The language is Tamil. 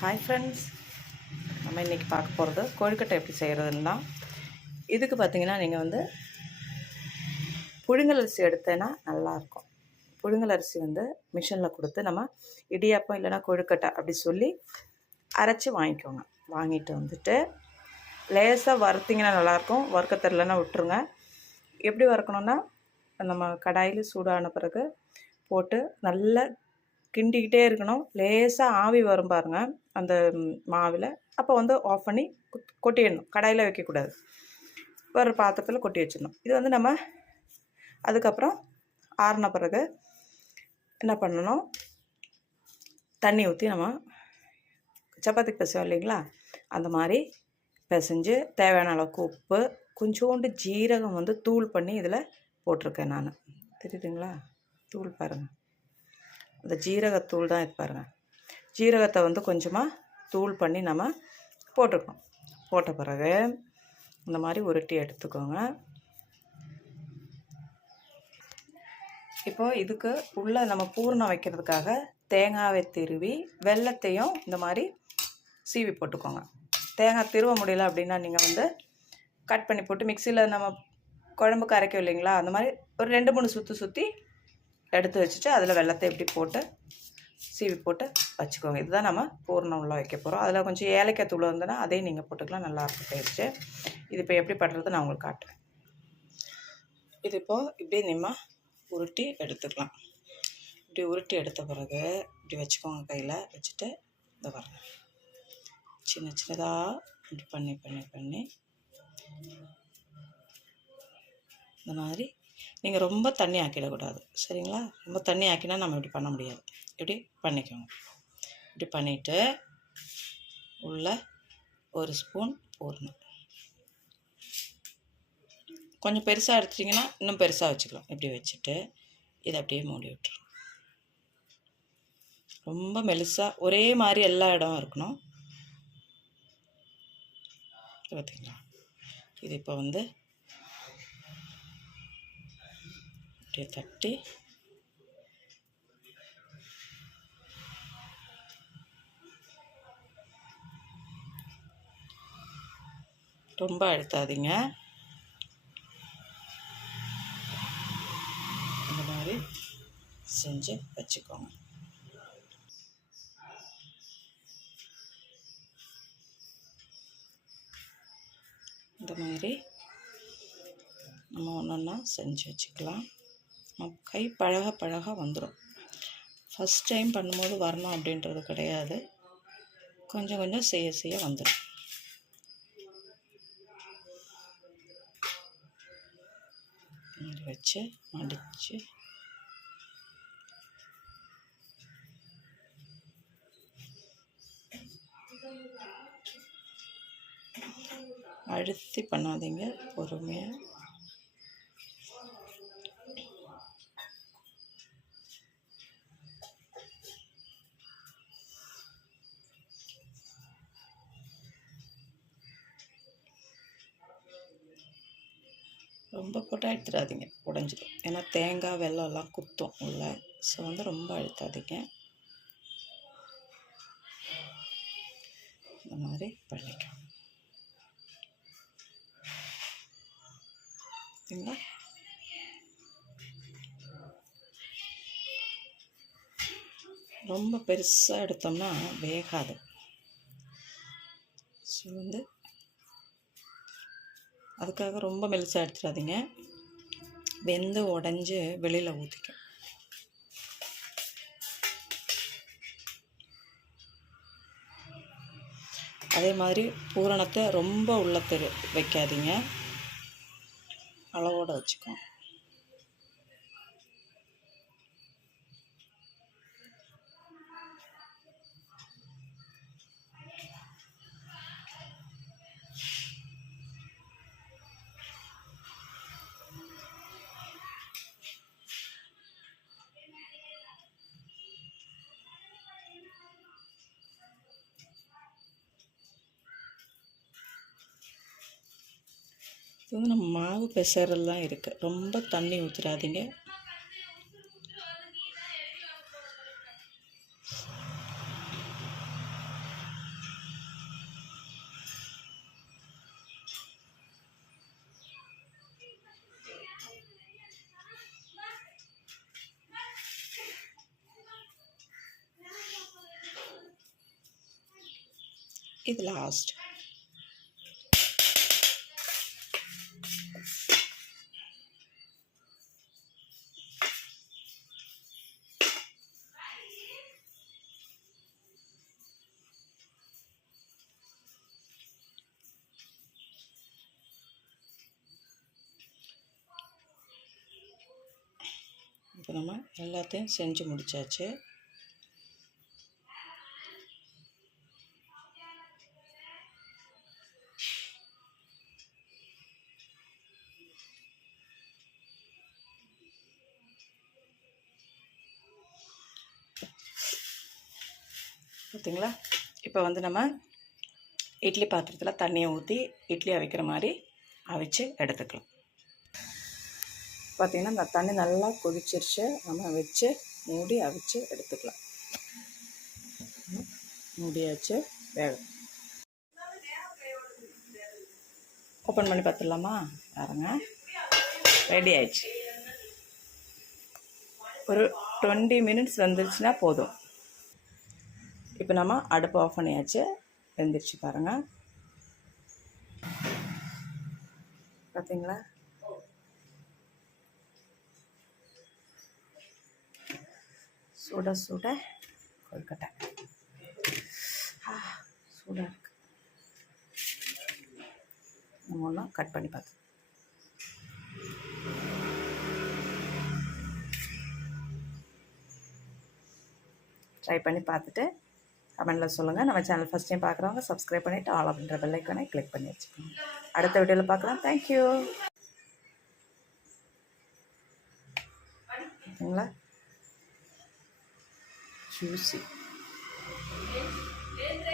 ஹாய் ஃப்ரெண்ட்ஸ் நம்ம இன்றைக்கி பார்க்க போகிறது கொழுக்கட்டை எப்படி செய்கிறதுன்னு தான். இதுக்கு பார்த்தீங்கன்னா நீங்கள் வந்து புழுங்கல் அரிசி எடுத்தேன்னா நல்லாயிருக்கும் புழுங்கல் அரிசி வந்து மிஷினில் கொடுத்து நம்ம இடியாப்பம் இல்லைன்னா கொழுக்கட்டை அப்படி சொல்லி அரைச்சி வாங்கிக்கோங்க. வாங்கிட்டு வந்துட்டு லேசாக வறுத்திங்கன்னா நல்லாயிருக்கும் வறுக்க தெரிலனா விட்டுருங்க. எப்படி வறுக்கணுன்னா நம்ம கடாயில் சூடான பிறகு போட்டு நல்லா கிண்டிக்கிட்டே இருக்கணும். லேசாக ஆவி வரும் பாருங்க அந்த மாவில். அப்போ வந்து ஆஃப் பண்ணி கொட்டிடணும். கடாயில் வைக்கக்கூடாது. ஒரு பாத்திரத்தில் கொட்டி வச்சிடணும். இது வந்து நம்ம அதுக்கப்புறம் ஆறின பிறகு என்ன பண்ணணும்? தண்ணி ஊற்றி நம்ம சப்பாத்திக்கு பிசைவோம் இல்லைங்களா? அந்த மாதிரி பிசைஞ்சு தேவையான அளவுக்கு உப்பு கொஞ்சோண்டு ஜீரகம் வந்து தூள் பண்ணி இதில் போட்டிருக்கேன் நான். தெரியுதுங்களா? தூள் பாருங்கள் அந்த ஜீரகத்தூள் தான் இது பாருங்கள் ஜீரகத்தை வந்து கொஞ்சமாக தூள் பண்ணி நம்ம போட்டுக்கணும். போட்ட பிறகு இந்த மாதிரி உருட்டி எடுத்துக்கோங்க. இப்போ இதுக்கு உள்ளே நம்ம பூர்ணம் வைக்கிறதுக்காக தேங்காவை திருவி வெல்லத்தையும் இந்த மாதிரி சீவி போட்டுக்கோங்க. தேங்காய் திருவ முடியல அப்படின்னா நீங்கள் வந்து கட் பண்ணி போட்டு மிக்சியில் நம்ம குழம்புக்கு அரைக்கும் இல்லைங்களா? அந்த மாதிரி ஒரு ரெண்டு மூணு சுற்றி சுற்றி எடுத்து வச்சுட்டு அதில் வெள்ளத்தை இப்படி போட்டு சீவி போட்டு வச்சுக்கோங்க. இதுதான் நம்ம பூர்ணம் உள்ள வைக்க போகிறோம் அதில் கொஞ்சம் ஏலக்காய் தூள் இருந்ததுன்னா அதையும் நீங்கள் போட்டுக்கலாம். நல்லா போயிடுச்சு இது இப்போ எப்படி பண்ணுறது நான் உங்களுக்கு காட்டுறேன். இது இப்போது இப்படி நம்ம உருட்டி எடுத்துக்கலாம். இப்படி உருட்டி எடுத்த பிறகு இப்படி வச்சுக்கோங்க கையில். வச்சுட்டு இந்த வரேன் சின்ன சின்னதாக இப்படி பண்ணி பண்ணி பண்ணி. இந்த மாதிரி நீங்கள் ரொம்ப தண்ணி ஆக்கிடக்கூடாது. சரிங்களா? ரொம்ப தண்ணி ஆக்கினா நம்ம இப்படி பண்ண முடியாது. இப்படி பண்ணிக்கோங்க. இப்படி பண்ணிவிட்டு உள்ள ஒரு ஸ்பூன் போடணும் கொஞ்சம் பெருசாக எடுத்துட்டிங்கன்னா இன்னும் பெருசாக வச்சுக்கலாம். இப்படி வச்சுட்டு இதை அப்படியே மூடி விட்டுரும் ரொம்ப மெலிசாக ஒரே மாதிரி எல்லா இடம் இருக்கணும். பார்த்திங்களா பார்த்தீங்களா இது இப்போ வந்து அப்படியே தட்டி. ரொம்ப அழுத்தாதீங்க. இந்த மாதிரி செஞ்சு வச்சுக்கோங்க. இந்த மாதிரி நம்ம ஒன்று ஒன்றா செஞ்சு வச்சுக்கலாம். நம்ம கை பழக பழக வந்துடும் ஃபஸ்ட் டைம் பண்ணும்போது வரணும் அப்படின்றது கிடையாது. கொஞ்சம் கொஞ்சம் செய்ய செய்ய வந்துடும் வச்சு மடித்து அழுத்தி பண்ணாதீங்க. பொறுமையாக ரொம்ப போட்டு அழுத்திடாதீங்க உடஞ்சிடும் ஏன்னா தேங்காய் வெள்ளம்லாம் குத்தும் உள்ள. ஸோ வந்து ரொம்ப அழுத்தாதீங்க. இந்த மாதிரி பண்ணிக்கலாம். சரிங்களா ரொம்ப பெருசாக எடுத்தோம்னா வேகாது. ஸோ வந்து அதுக்காக ரொம்ப மெலிசாக எடுத்துடாதீங்க. வெந்து உடஞ்சி வெளியில் ஊற்றிக்கும் அதே மாதிரி பூரணத்தை ரொம்ப உள்ளத்து வைக்காதீங்க. அளவோடு வச்சுக்கோங்க இது வந்து நம்ம மாவு பெசரெல்லாம் இருக்குது ரொம்ப தண்ணி ஊற்றிடாதீங்க இது லாஸ்ட் நம்ம எல்லாத்தையும் செஞ்சு முடித்தாச்சு பார்த்திங்களா இப்போ வந்து நம்ம இட்லி பாத்திரத்தில் தண்ணியை ஊற்றி இட்லி அவிக்கிற மாதிரி அவிச்சு எடுத்துக்கலாம். பார்த்திங்கன்னா இந்த தண்ணி நல்லா கொதிச்சிருச்சு. நம்ம வச்சு மூடி அவிச்சு எடுத்துக்கலாம். மூடியாச்சு வேக. ஓப்பன் பண்ணி பார்த்துடலாமா பாருங்க. ரெடி ஆயிடுச்சு. ஒரு டுவெண்ட்டி மினிட்ஸ் வந்துருச்சுன்னா போதும். இப்போ நம்ம அடுப்பு ஆஃப் பண்ணியாச்சு. வெந்துருச்சு பாருங்கள் பார்த்தீங்களா சுட சுட கொழுக்கட்டை. ஆ, சூடாக இருக்கு. நம்ம ஒன்றும் கட் பண்ணி பார்த்து ட்ரை பண்ணி பார்த்துட்டு கமெண்டில் சொல்லுங்கள் நம்ம சேனல் ஃபஸ்ட் டைம் பார்க்குறவங்க சப்ஸ்கிரைப் பண்ணிவிட்டு ஆல் அப்படின்ற பெல்லைக்கானே கிளிக் பண்ணி வச்சுக்கோங்க. அடுத்த வீடியோவில் பார்க்கலாம். தேங்க்யூ ஓகேங்களா? Tschüssi.